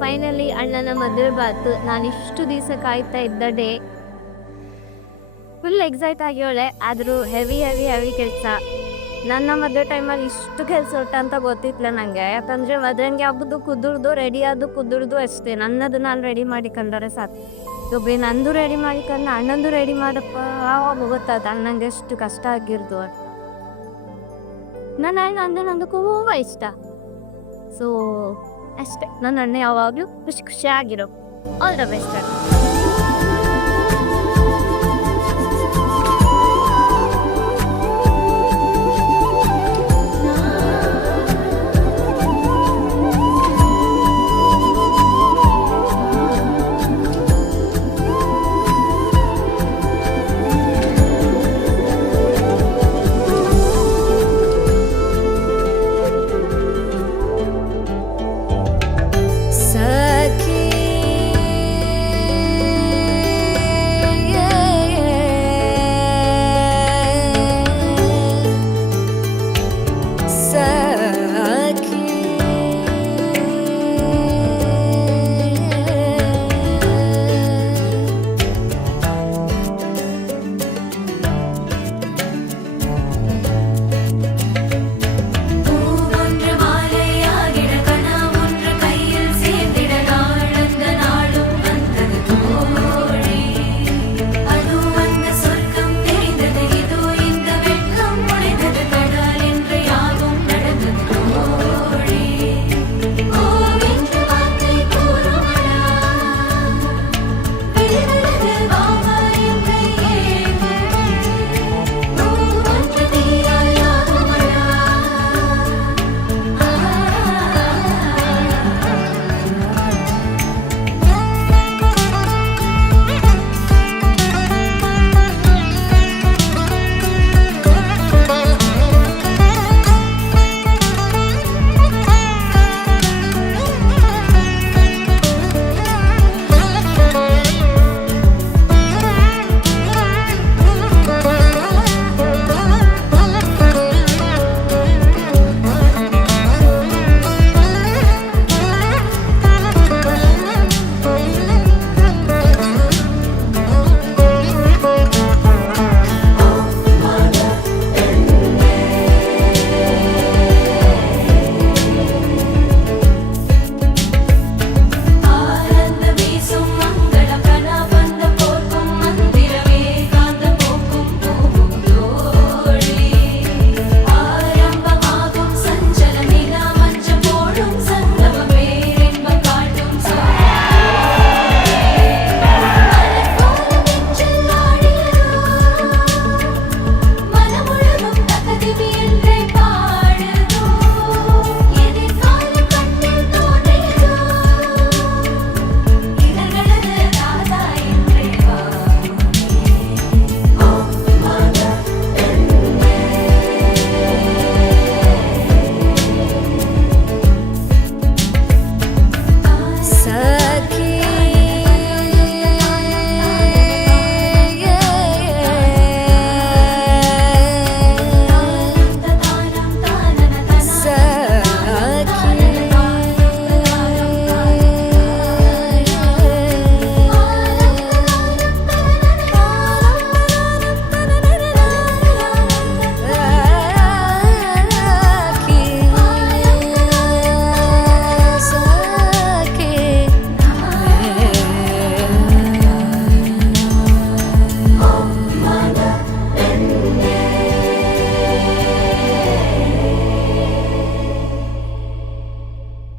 Finally ಅಣ್ಣನ ಮದುವೆ ಬಾತು. ನಾನು ಇಷ್ಟು ದಿವಸ ಕಾಯ್ತಾ ಇದ್ದ ಡೇ. Full excite ಆಗ್ಯೋಳೆ. ಆದರೂ ಹೆವಿ ಕೆಲಸ. ನನ್ನ ಮದುವೆ ಟೈಮಲ್ಲಿ ಇಷ್ಟು ಕೆಲಸ ಉಂಟು ಅಂತ ಗೊತ್ತಿತ್ತಲ್ಲ ನನಗೆ. ಯಾಕಂದರೆ ಮದುವೆಗೆ ಹಬ್ಬದು ಕುದುರ್ದು ರೆಡಿ ಆದು ಕುದುರ್ದು ಅಷ್ಟೇ. ನನ್ನದು ನಾನು ರೆಡಿ ಮಾಡಿಕೊಂಡರೆ ಸಾಕು. ಒಬ್ಬ ನಂದು ರೆಡಿ ಮಾಡಿಕೊಂಡು ಅಣ್ಣಂದು ರೆಡಿ ಮಾಡಪ್ಪ ಗೊತ್ತಾದ ಅಣ್ಣಂಗೆ ಎಷ್ಟು ಕಷ್ಟ ಆಗಿರ್ದು ಅಂತ. ನನ್ನ ಅಣ್ಣ ಅಂದರೆ ನಂದು ತುಂಬ ಇಷ್ಟ. ಸೊ ಅಷ್ಟೇ, ನನ್ನ ಅಣ್ಣ ಯಾವಾಗಲೂ ಖುಷಿಯಾಗಿರೋ. All the best.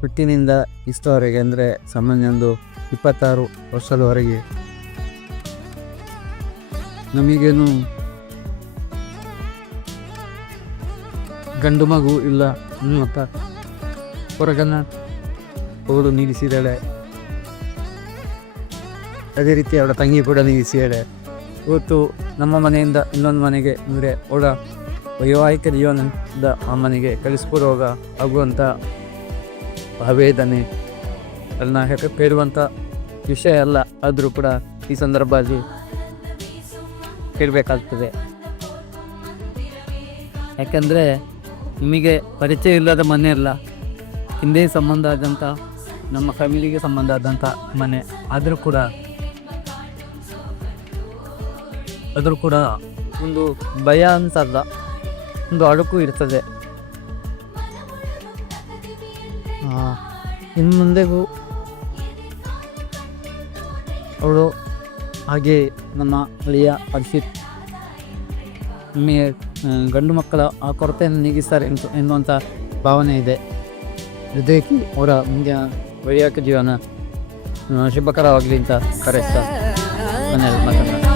ಹುಟ್ಟಿನಿಂದ ಇಷ್ಟವರೆಗೆ ಅಂದರೆ ಸಾಮಾನ್ಯ 26 ವರ್ಷದವರೆಗೆ ನಮಗೇನು ಗಂಡು ಮಗು ಇಲ್ಲ ಅಂತ ಹೊರಗನ್ನ ಹೋಗಲು ನಿಲ್ಲಿಸಿದ್ದಾಳೆ. ಅದೇ ರೀತಿ ಅವಳ ತಂಗಿ ಕೂಡ ನೀಗಿಸಿದ್ದಾಳೆ. ಇವತ್ತು ನಮ್ಮ ಮನೆಯಿಂದ ಇನ್ನೊಂದು ಮನೆಗೆ ಅಂದರೆ ಅವಳ ವೈವಾಹಿಕ ಜೀವನದ ಆ ಮನೆಗೆ ಕಳಿಸ್ಕೊಡುವಾಗ ಆಗುವಂಥ ಆವೇದನೆ ಅದನ್ನ ಹೇಳುವಂಥ ವಿಷಯ ಅಲ್ಲ. ಆದರೂ ಕೂಡ ಈ ಸಂದರ್ಭದಲ್ಲಿ ಕೇಳಬೇಕಾಗ್ತದೆ. ಯಾಕಂದರೆ ನಿಮಗೆ ಪರಿಚಯ ಇಲ್ಲದ ಮನೆ ಅಲ್ಲ, ಹಿಂದೆ ಸಂಬಂಧ ಆದಂಥ ನಮ್ಮ ಫ್ಯಾಮಿಲಿಗೆ ಸಂಬಂಧ ಆದಂಥ ಮನೆ. ಆದರೂ ಕೂಡ ಒಂದು ಭಯ ಅಂತಲ್ಲ, ಒಂದು ಅಳುಕು ಇರ್ತದೆ. ಇನ್ನು ಮುಂದೆಗೂ ಅವಳು ಹಾಗೆ ನಮ್ಮ ಅಳಿಯ ಹರ್ಷಿತ್ ನಿಮಗೆ ಗಂಡು ಮಕ್ಕಳ ಆ ಕೊರತೆಯನ್ನು ನೀಗಿಸ್ತಾರೆ ಎನ್ನುವಂಥ ಭಾವನೆ ಇದೆ. ಹೃದಯಕ್ಕೆ ಅವರ ಮುಂದಿನ ವೈವಾಹಿಕ ಜೀವನ ಶುಭಕರವಾಗಲಿ ಅಂತ ಕರೆಸ್ತಾ ಮನೆಯಲ್ಲಿ ಮಾತನಾಡ